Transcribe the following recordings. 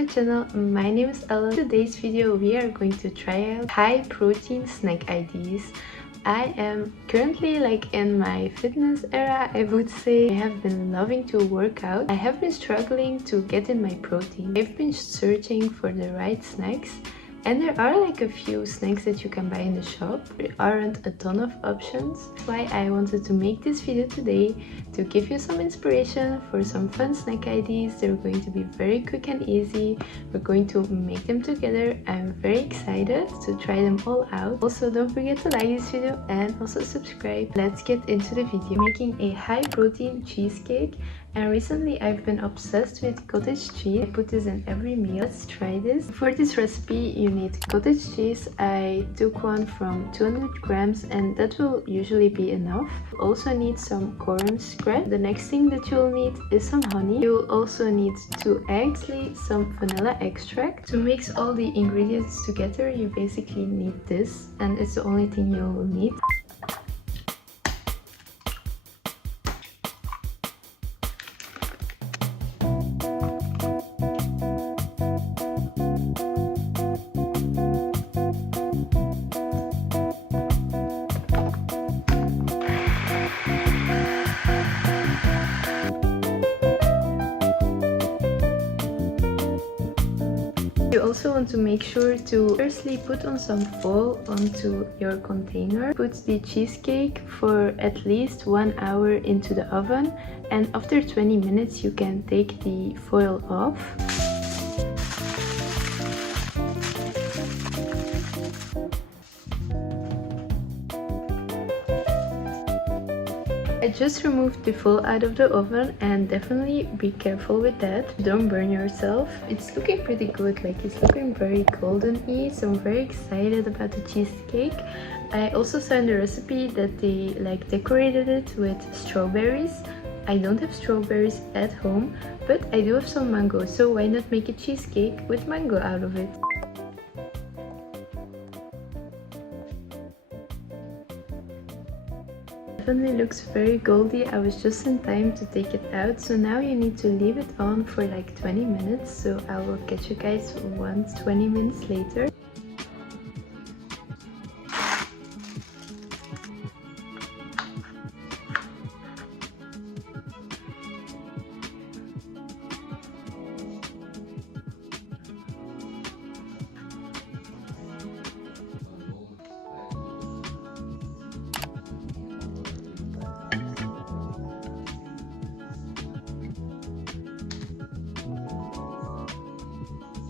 my channel. My name is Ellen. In today's video we are going to try out high protein snack ideas. I am currently in my fitness era, I would say. I have been loving to work out. I have been struggling to get in my protein. I've been searching for the right snacks. And there are a few snacks that you can buy in the shop. There aren't a ton of options. That's why I wanted to make this video today to give you some inspiration for some fun snack ideas. They're going to be very quick and easy. We're going to make them together. I'm very excited to try them all out. Also, don't forget to like this video and also subscribe. Let's get into the video. I'm making a high protein cheesecake. And recently I've been obsessed with cottage cheese. I put this in every meal. Let's try this. For this recipe you need cottage cheese. I took one from 200 grams and that will usually be enough. You also need some corn scratch. The next thing that you'll need is some honey. You'll also need 2 eggs, some vanilla extract. To mix all the ingredients together you basically need this, and it's the only thing you'll need. You also want to make sure to firstly put on some foil onto your container. Put the cheesecake for at least 1 hour into the oven, and after 20 minutes you can take the foil off. I just removed the foil out of the oven, and definitely be careful with that. Don't burn yourself. It's looking pretty good, it's looking very golden-y, so I'm very excited about the cheesecake. I also saw in the recipe that they decorated it with strawberries. I don't have strawberries at home, but I do have some mango, so why not make a cheesecake with mango out of it? Definitely looks very goldy. I was just in time to take it out, so now you need to leave it on for 20 minutes. So I will catch you guys 20 minutes later.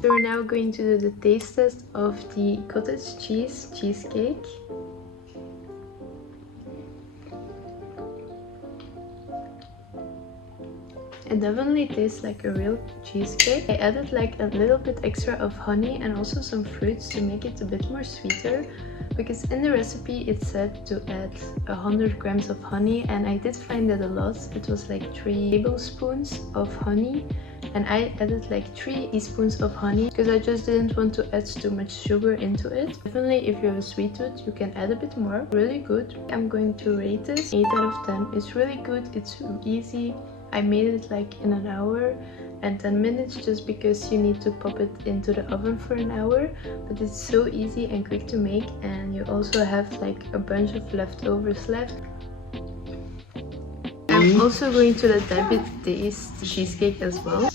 So we're now going to do the taste test of the cottage cheese cheesecake. It definitely tastes like a real cheesecake. I added a little bit extra of honey and also some fruits to make it a bit more sweeter, because in the recipe it said to add 100 grams of honey, and I did find that a lot. It was 3 tablespoons of honey, and I added 3 teaspoons of honey because I just didn't want to add too much sugar into it. Definitely if you have a sweet tooth you can add a bit more. Really good. I'm going to rate this 8 out of 10. It's really good. It's easy. I made it in an hour and 10 minutes just because you need to pop it into the oven for an hour, but it's so easy and quick to make, and you also have a bunch of leftovers left. I'm also going to let David taste the cheesecake as well.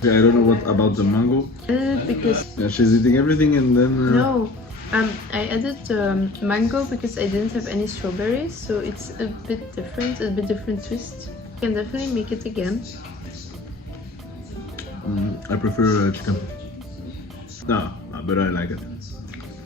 I don't know what about the mango. Because yeah, she's eating everything and then... No, I added mango because I didn't have any strawberries, so it's a bit different twist. You can definitely make it again. I prefer chicken. No, but I like it.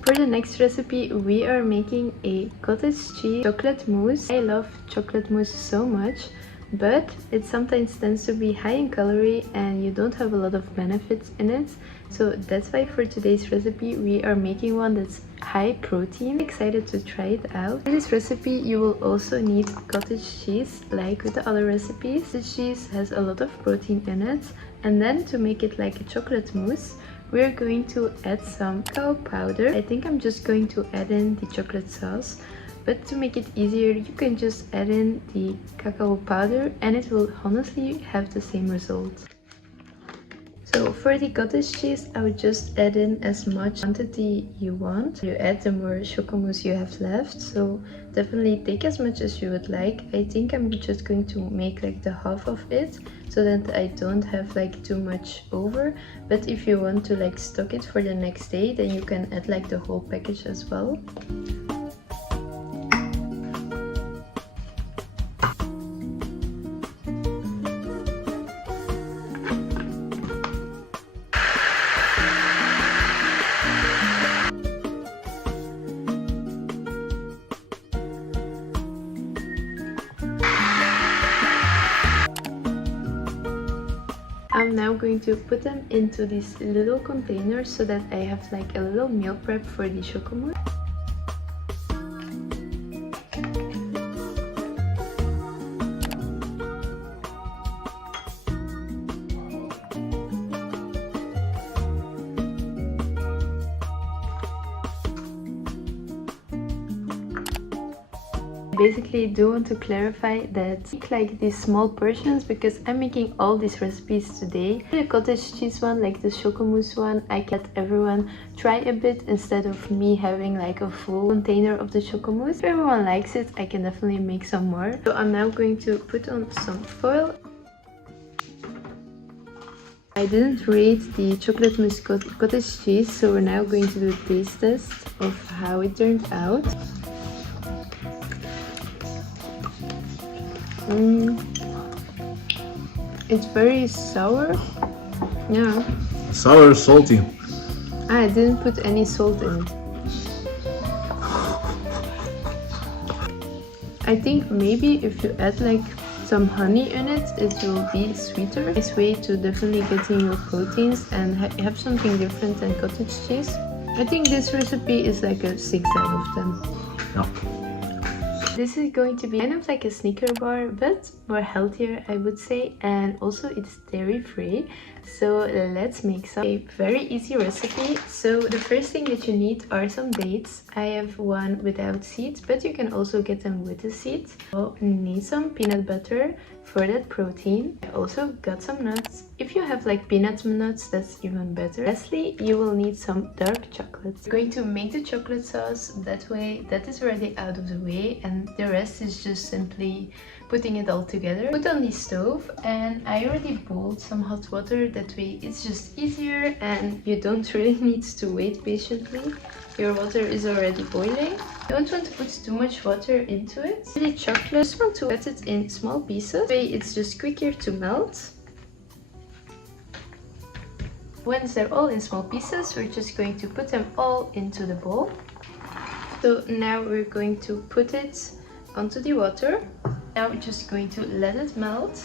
For the next recipe we are making a cottage cheese chocolate mousse. I love chocolate mousse so much, but it sometimes tends to be high in calorie and you don't have a lot of benefits in it. So that's why for today's recipe we are making one that's high protein. I'm excited to try it out. For this recipe you will also need cottage cheese, like with the other recipes. The cheese has a lot of protein in it, and then to make it like a chocolate mousse we're going to add some cacao powder. I think I'm just going to add in the chocolate sauce, But to make it easier, you can just add in the cacao powder and it will honestly have the same result. So for the cottage cheese, I would just add in as much quantity you want. You add the more chocomousse you have left, so definitely take as much as you would like. I think I'm just going to make like the half of it so that I don't have like too much over. But if you want to like stock it for the next day, then you can add like the whole package as well. I'm now going to put them into these little containers so that I have like a little meal prep for the chocomousse. Basically do want to clarify that like these small portions because I'm making all these recipes today. The cottage cheese one, like the chocomousse one, I can let everyone try a bit instead of me having like a full container of the chocomousse. If everyone likes it, I can definitely make some more. So I'm now going to put on some foil. I didn't rate the chocolate mousse cottage cheese, so we're now going to do a taste test of how it turned out. It's very sour. Yeah. Sour, salty. I didn't put any salt in it. I think maybe if you add like some honey in it, it will be sweeter. Nice way to definitely get in your proteins and have something different than cottage cheese. I think this recipe is like a 6 out of 10. Yeah. This is going to be kind of like a Snicker bar, but more healthier, I would say, and also it's dairy free. So let's make some. A very easy recipe. So the first thing that you need are some dates. I have one without seeds, but you can also get them with the seeds. So you need some peanut butter for that protein. I also got some nuts. If you have like peanut nuts, that's even better. Lastly, you will need some dark chocolate. I'm going to make the chocolate sauce. That way, that is already out of the way, and the rest is just simply putting it all together. Put on the stove, and I already boiled some hot water. That way it's just easier and you don't really need to wait patiently. Your water is already boiling. You don't want to put too much water into it. The chocolate, just want to cut it in small pieces. That way it's just quicker to melt. Once they're all in small pieces, we're just going to put them all into the bowl. So now we're going to put it onto the water. Now we're just going to let it melt.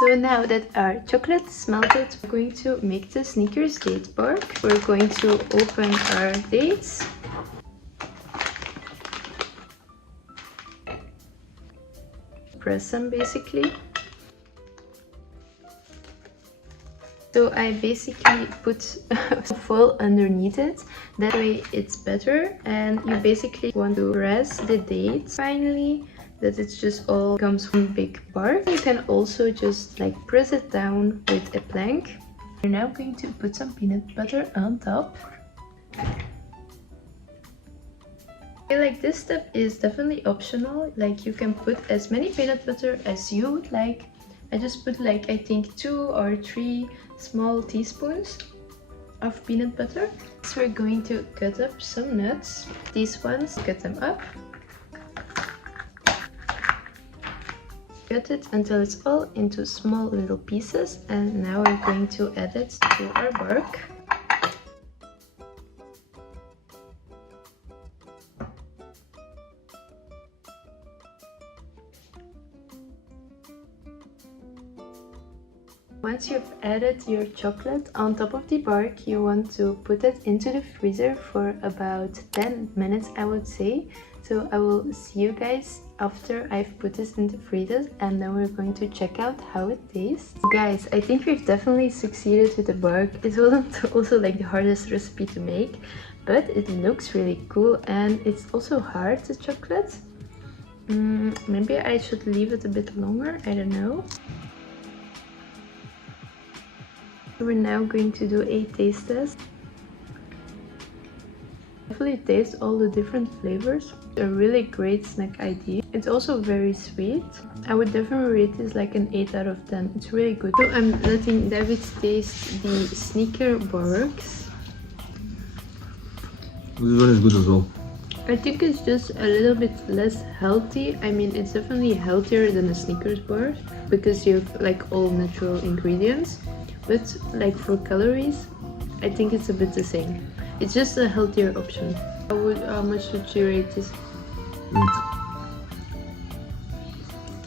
So now that our chocolate is melted, we're going to make the Snickers date bark. We're going to open our dates. Press them basically. So I basically put foil underneath it, that way it's better, and you basically want to press the dates finally, that it's just all comes one big bark. You can also just like press it down with a plank. We're now going to put some peanut butter on top. I feel like this step is definitely optional, like you can put as many peanut butter as you would like. I just put like I think 2 or 3 small teaspoons of peanut butter. So we're going to cut up some nuts. These ones, cut them up. Cut it until it's all into small little pieces, and now we're going to add it to our bark. Once you've added your chocolate on top of the bark, you want to put it into the freezer for about 10 minutes, I would say. So I will see you guys after I've put this in the freezer, and then we're going to check out how it tastes. Guys, I think we've definitely succeeded with the bark. It wasn't also like the hardest recipe to make, but it looks really cool, and it's also hard, the chocolate. Maybe I should leave it a bit longer, I don't know. We're now going to do a taste test. Definitely taste all the different flavors. A really great snack idea. It's also very sweet. I would definitely rate this like an 8 out of 10. It's really good. So I'm letting David taste the Snickers bars. This one is good as well. I think it's just a little bit less healthy. I mean, it's definitely healthier than the Snickers bars because you have like all natural ingredients. But like for calories, I think it's a bit the same. It's just a healthier option. How much would you rate this?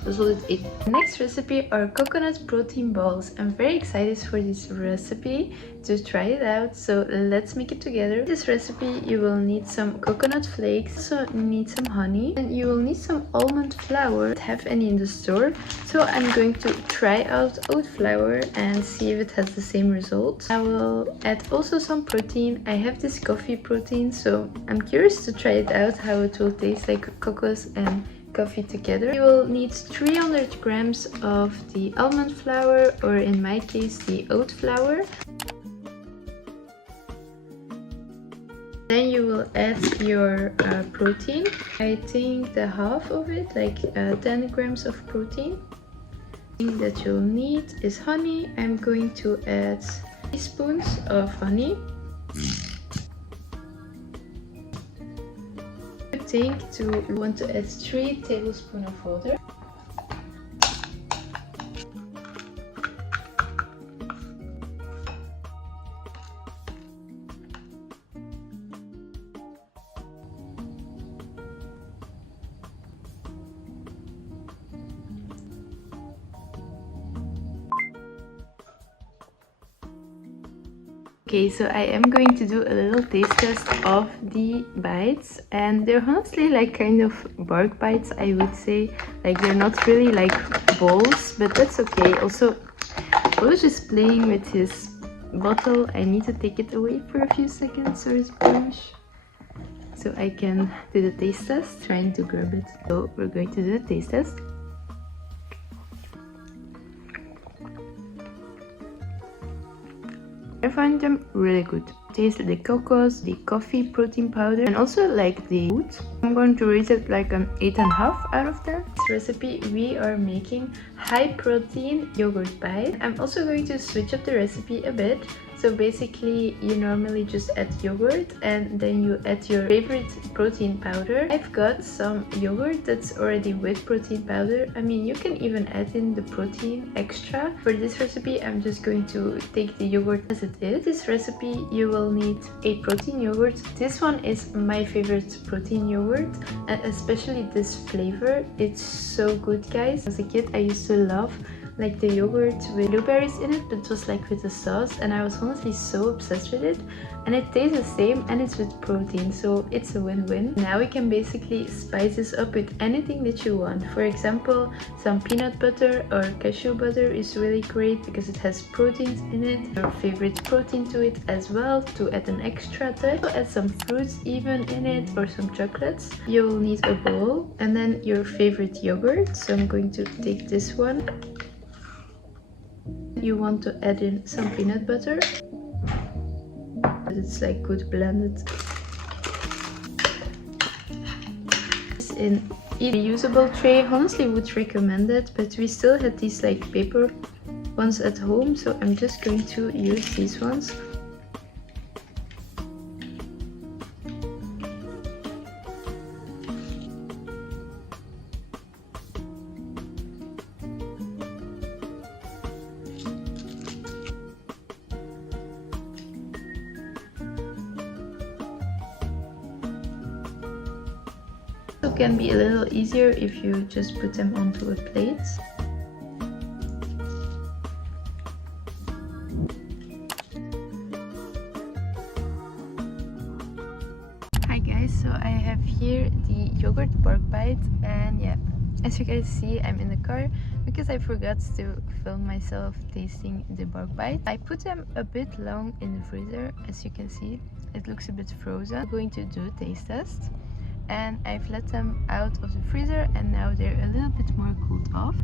That's what it is. Next recipe are coconut protein balls. I'm very excited for this recipe to try it out, so let's make it together. This recipe you will need some coconut flakes, also need some honey, and you will need some almond flour. I don't have any in the store, so I'm going to try out oat flour and see if it has the same result. I will add also some protein. I have this coffee protein, so I'm curious to try it out, how it will taste like cocos and coffee together. You will need 300 grams of the almond flour, or in my case the oat flour. Then you will add your protein. I think the half of it, like 10 grams of protein. The thing that you'll need is honey. I'm going to add teaspoons of honey. You want to add 3 tablespoons of water. Okay, so I am going to do a little taste test of the bites, and they're honestly like kind of bark bites, I would say. Like they're not really like balls, but that's okay. Also, I was just playing with his bottle. I need to take it away for a few seconds or his brush, so I can do the taste test, trying to grab it. So we're going to do the taste test. I find them really good. Taste the cocos, the coffee protein powder, and also like the food. I'm going to rate it like an 8.5 out of 10. This recipe we are making high protein yogurt bite. I'm also going to switch up the recipe a bit. So basically you normally just add yogurt and then you add your favorite protein powder. I've got some yogurt that's already with protein powder. I mean, you can even add in the protein extra. For this recipe I'm just going to take the yogurt as it is. This recipe you will need a protein yogurt. This one is my favorite protein yogurt, and especially this flavor. It's so good, guys. As a kid I used to love like the yogurt with blueberries in it, but just like with the sauce, and I was honestly so obsessed with it. And it tastes the same, and it's with protein, so it's a win-win. Now we can basically spice this up with anything that you want. For example, some peanut butter or cashew butter is really great because it has proteins in it. Your favorite protein to it as well, to add an extra touch. Add some fruits even in it, or some chocolates. You will need a bowl and then your favorite yogurt. So I'm going to take this one. You want to add in some peanut butter. It's like good blended. In a reusable tray, honestly would recommend it, but we still had these like paper ones at home, so I'm just going to use these ones. It can be a little easier if you just put them onto a plate. Hi guys, so I have here the yogurt bite. And yeah, as you guys see, I'm in the car because I forgot to film myself tasting the bark bite. I put them a bit long in the freezer. As you can see, it looks a bit frozen. I'm going to do a taste test, and I've let them out of the freezer and now they're a little bit more cooled off.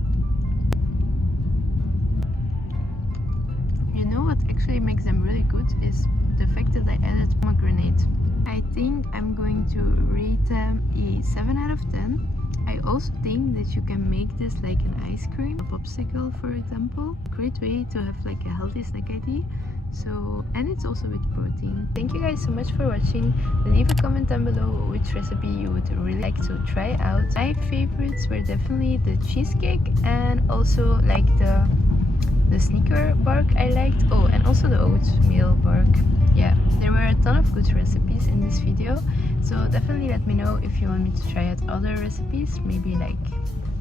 You know what actually makes them really good is the fact that I added pomegranate. I think I'm going to rate them a 7 out of 10. I also think that you can make this like an ice cream, a popsicle for example. Great way to have like a healthy snack idea. So, and it's also with protein. Thank you guys so much for watching. Leave a comment down below which recipe you would really like to try out. My favorites were definitely the cheesecake and also like the Snicker bark I liked. Oh, and also the oatmeal bark. Yeah, there were a ton of good recipes in this video, so definitely let me know if you want me to try out other recipes, maybe like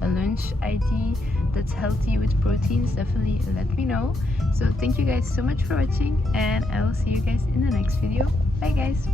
a lunch idea that's healthy with proteins. Definitely let me know. So thank you guys so much for watching, and I will see you guys in the next video. Bye guys.